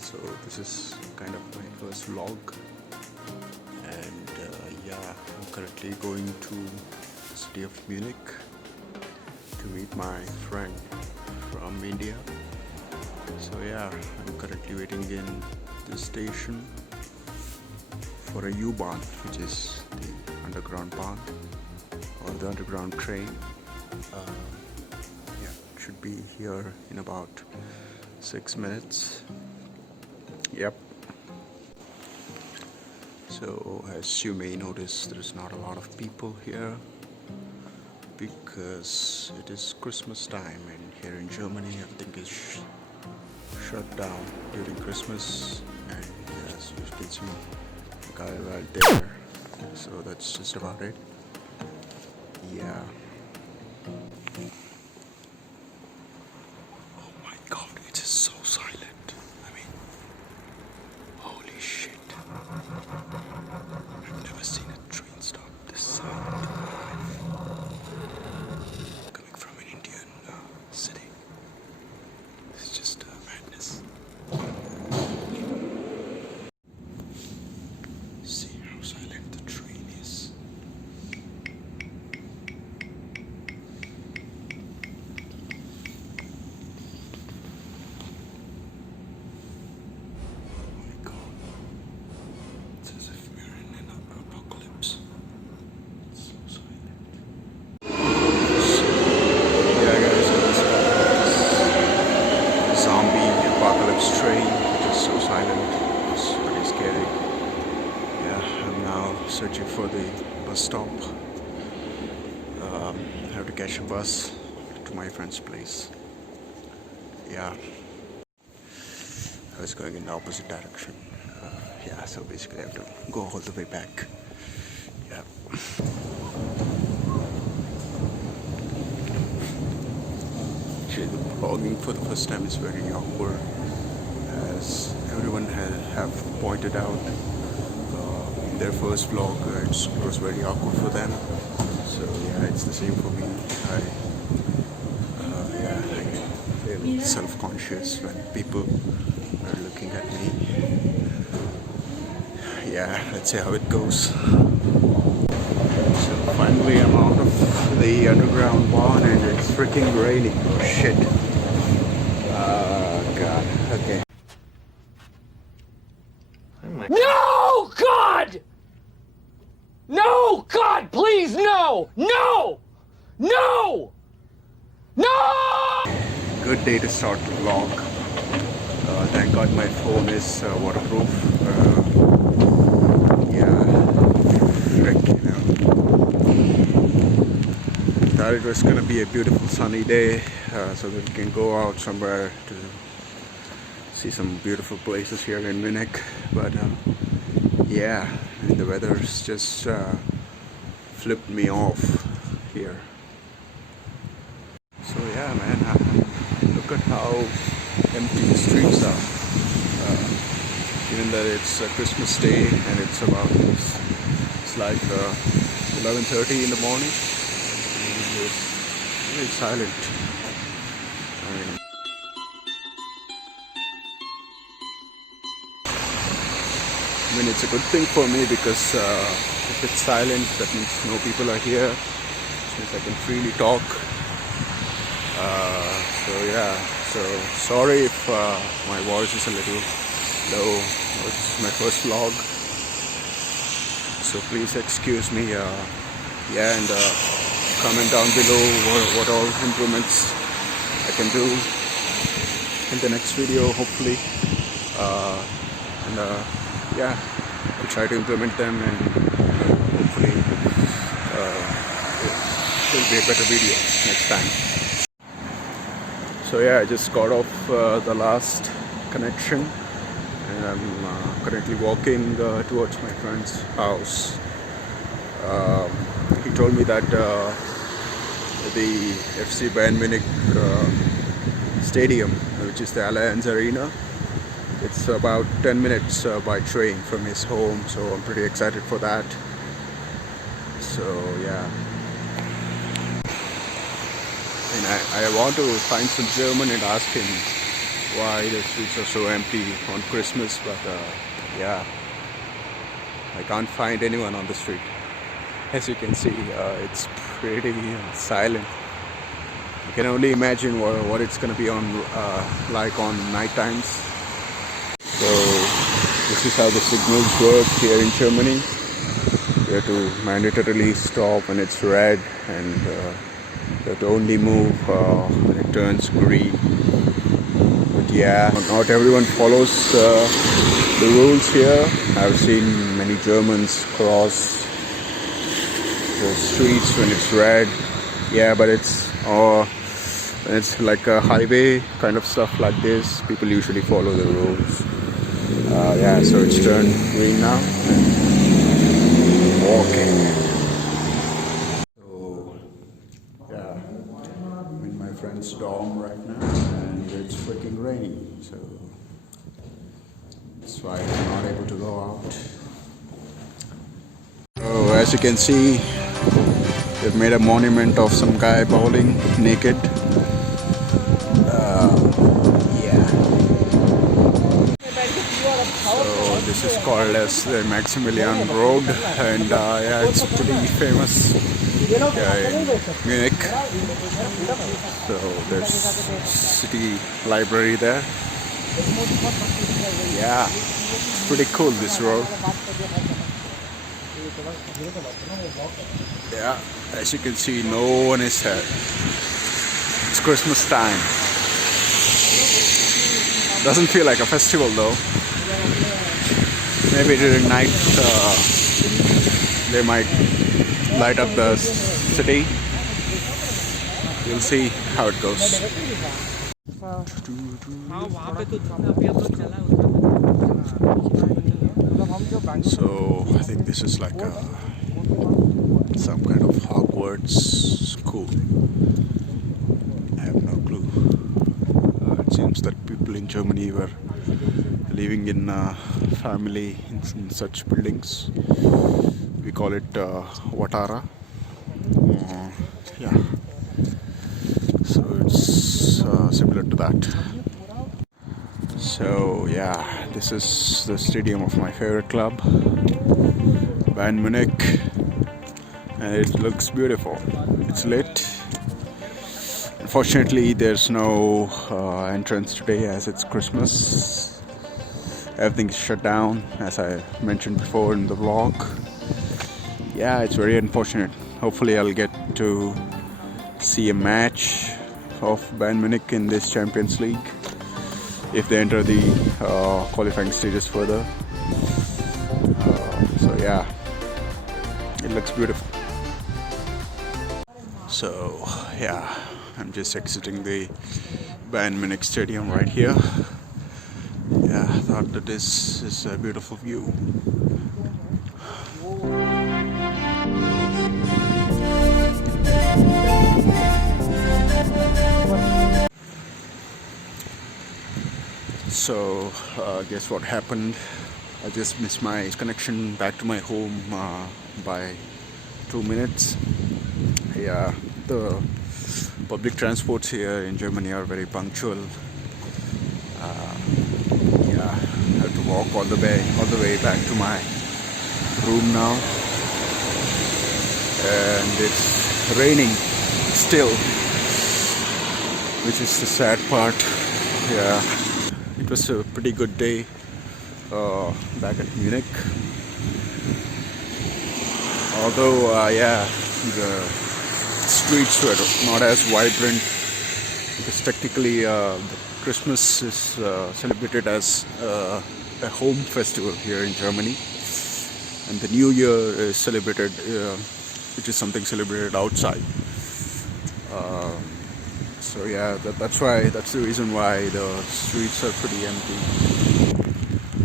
So this is kind of my first vlog, and yeah, I'm currently going to the city of Munich to meet my friend from India. So yeah, I'm currently waiting in the station for a U-Bahn, which is the underground bahn or the underground train. Yeah, it should be here in about 6 minutes. Yep. So as you may notice, there's not a lot of people here because it is Christmas time, and here in Germany everything is shut down during Christmas. And as you can see, the guy right there. So that's just about it. Yeah. Oh my god, it is so silent. I mean, holy shit. I've never seen a train stop this silent. Coming from an Indian city. It's just madness. See how silent the train is. Train, it is so silent, it's pretty scary. Yeah, I'm now searching for the bus stop. I have to catch a bus to my friend's place. Yeah, I was going in the opposite direction. Yeah, so basically I have to go all the way back. Yeah. Actually, the vlogging for the first time is very awkward, as everyone have pointed out. In their first vlog, it was very awkward for them. So yeah, it's the same for me. I feel self-conscious when people are looking at me. Yeah, let's see how it goes. So finally I'm out of the underground barn and it's freaking raining. Oh shit. God. Okay. No, God! No, God, please, no! No! No! No! Good day to start the vlog. Thank God my phone is waterproof. Yeah, frick, you know. Thought it was gonna be a beautiful sunny day, so that we can go out somewhere to see some beautiful places here in Munich. But yeah, I mean, the weather's just flipped me off here. So yeah, man, look at how empty the streets are. Given that it's Christmas Day and it's like 11:30 in the morning, it's very silent. I mean, it's a good thing for me because if it's silent, that means no people are here, which means I can freely talk. So yeah, so sorry if my voice is a little low. This is my first vlog, so please excuse me. Yeah, and comment down below what all improvements I can do in the next video, hopefully. Yeah, I'll try to implement them, and hopefully it will be a better video next time. So yeah, I just got off the last connection, and I'm currently walking towards my friend's house. He told me that the FC Bayern Munich stadium, which is the Allianz Arena, it's about 10 minutes by train from his home, so I'm pretty excited for that. So yeah, and I want to find some German and ask him why the streets are so empty on Christmas, but yeah, I can't find anyone on the street. As you can see, it's pretty silent. You can only imagine what it's gonna be on like on night times. So this is how the signals work here in Germany. You have to mandatorily stop when it's red, and you have to only move when it turns green. But yeah, not everyone follows the rules here. I've seen many Germans cross the streets when it's red. Yeah, but when it's like a highway kind of stuff like this, people usually follow the rules. Yeah, so it's turned green now. Walking. So yeah, I'm in my friend's dorm right now, and it's freaking raining. So that's why I'm not able to go out. So as you can see, they've made a monument of some guy bowling naked. Yeah. So this is called as the Maximilian Road, and yeah, it's pretty famous in Munich. So there's city library there. Yeah, it's pretty cool, this road. Yeah, as you can see, no one is here. It's Christmas time. Doesn't feel like a festival though. Maybe during night they might light up the city. We'll see how it goes. So I think this is like some kind of Hogwarts school. I have no clue. It seems that people in Germany were living in family in such buildings. We call it Watara. Yeah. So it's similar to that. So yeah, this is the stadium of my favorite club, Bayern Munich, and it looks beautiful. It's lit. Unfortunately, there's no entrance today as it's Christmas. Everything's shut down, as I mentioned before in the vlog. Yeah, it's very unfortunate. Hopefully I'll get to see a match of Bayern Munich in this Champions League if they enter the qualifying stages further. So yeah, it looks beautiful. So yeah, I'm just exiting the Bayern Munich stadium right here. Yeah, I thought that this is a beautiful view. So guess what happened? I just missed my connection back to my home by 2 minutes. Yeah, the public transports here in Germany are very punctual. Yeah, I have to walk all the way back to my room now, and it's raining still, which is the sad part. Yeah, it was a pretty good day back at Munich. Although, yeah, the streets were not as vibrant because technically the Christmas is celebrated as a home festival here in Germany, and the New Year is celebrated, which is something celebrated outside. So yeah, that's the reason why the streets are pretty empty.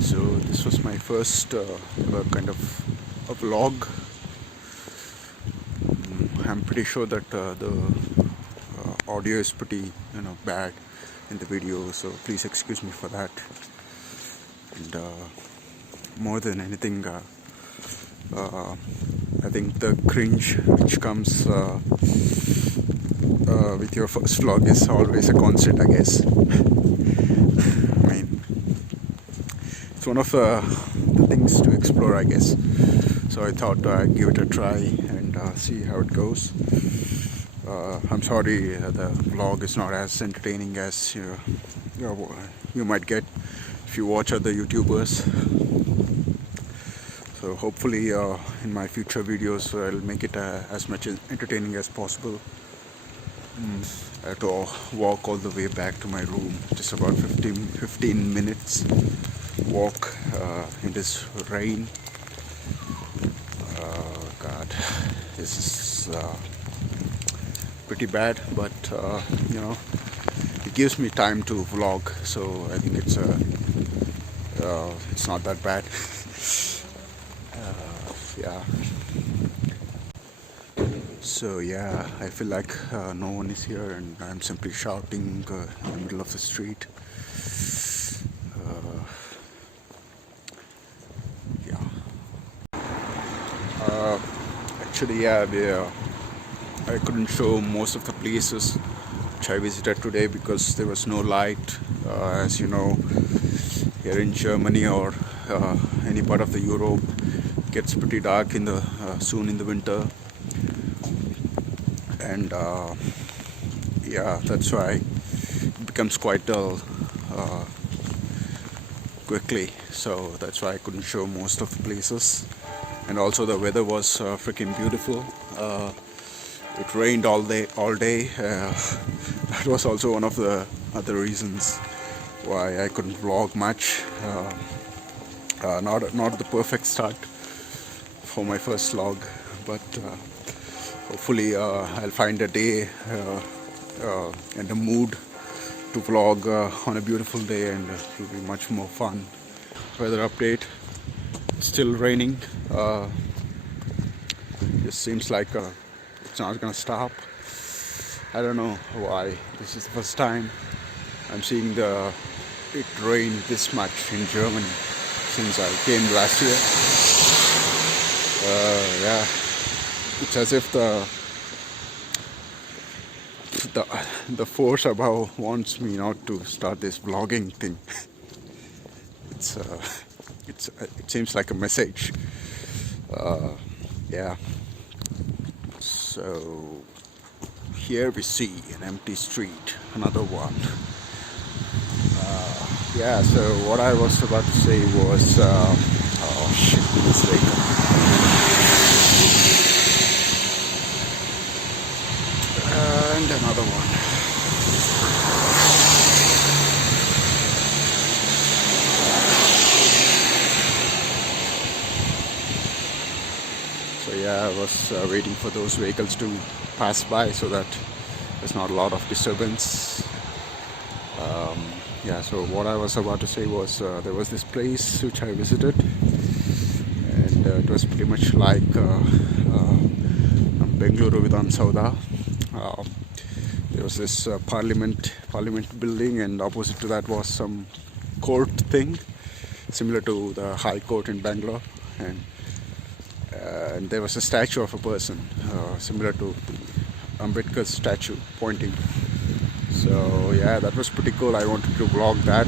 So this was my first kind of a vlog. I'm pretty sure that the audio is pretty bad in the video, so please excuse me for that. And more than anything, I think the cringe which comes with your first vlog is always a constant, I guess. it's one of the things to explore, I guess. So I thought I'd give it a try and see how it goes. I'm sorry the vlog is not as entertaining as you might get if you watch other YouTubers. So hopefully in my future videos I'll make it as much entertaining as possible. I have to walk all the way back to my room, just about 15 minutes walk in this rain. God, this is pretty bad, but you know, it gives me time to vlog, so I think it's not that bad. Yeah. So yeah, I feel like no one is here, and I'm simply shouting in the middle of the street. Yeah. Actually, yeah, I couldn't show most of the places which I visited today because there was no light. As you know, here in Germany or any part of the Europe, it gets pretty dark in the soon in the winter, and yeah, that's why it becomes quite dull quickly. So that's why I couldn't show most of the places. And also the weather was freaking beautiful. It rained all day. That was also one of the other reasons why I couldn't vlog much. Not the perfect start for my first vlog, but hopefully I'll find a day and a mood to vlog on a beautiful day, and it will be much more fun. Weather update: it's still raining. It seems like it's not gonna stop. I don't know why. This is the first time I'm seeing it rain this much in Germany since I came last year. Yeah, it's as if the force above wants me not to start this vlogging thing. It seems like a message. Yeah. So here we see an empty street, another one. Yeah, so what I was about to say was, oh shit, mistake. And another one. So yeah, I was waiting for those vehicles to pass by so that there's not a lot of disturbance. Yeah, so what I was about to say was there was this place which I visited, and it was pretty much like Bengaluru Vidhan Sauda. There was this parliament building, and opposite to that was some court thing similar to the High Court in Bangalore, and there was a statue of a person similar to Ambedkar's statue pointing. So yeah, that was pretty cool. I wanted to vlog that,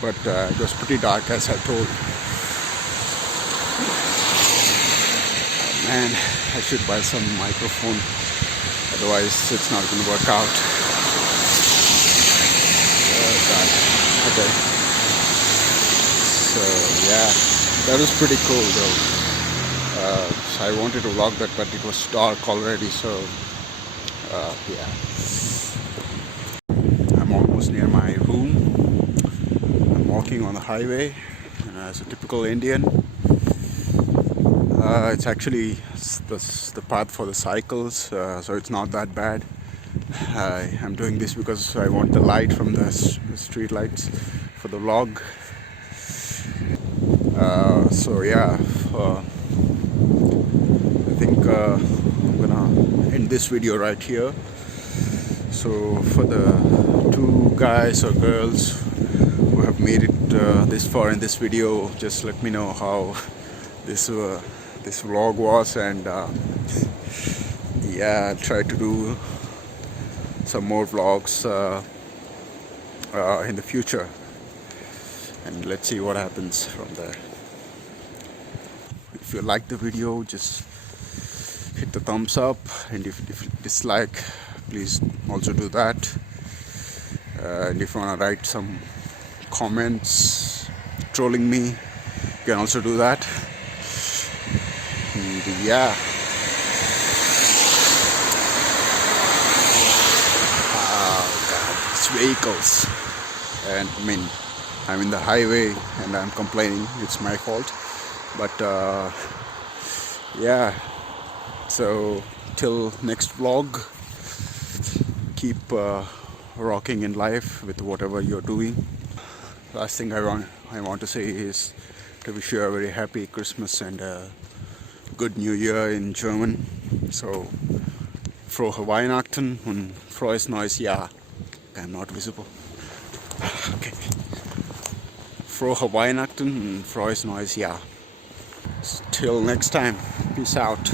but it was pretty dark, as I told. Man, I should buy some microphone, otherwise it's not going to work out. Oh God. Okay. So yeah, that was pretty cool though. I wanted to vlog that, but it was dark already, so yeah. I'm almost near my room. I'm walking on the highway as a typical Indian. It's actually the path for the cycles, so it's not that bad. I'm doing this because I want the light from the street lights for the vlog. So yeah, I think I'm gonna end this video right here. So for the two guys or girls who have made it this far in this video, just let me know how this vlog was, and yeah, I'll try to do some more vlogs in the future. and let's see what happens from there. If you like the video, just hit the thumbs up, and if you dislike, please also do that. And if you want to write some comments trolling me, you can also do that. And yeah, it's vehicles, and I mean, I'm in the highway and I'm complaining, it's my fault. But yeah, so till next vlog, keep rocking in life with whatever you're doing. Last thing I want to say is to wish you a very happy Christmas and a good New Year in German. So, frohe Weihnachten und frohes neues Jahr. I'm not visible. Okay. Frohe Weihnachten und frohes neues Jahr. Till next time. Peace out.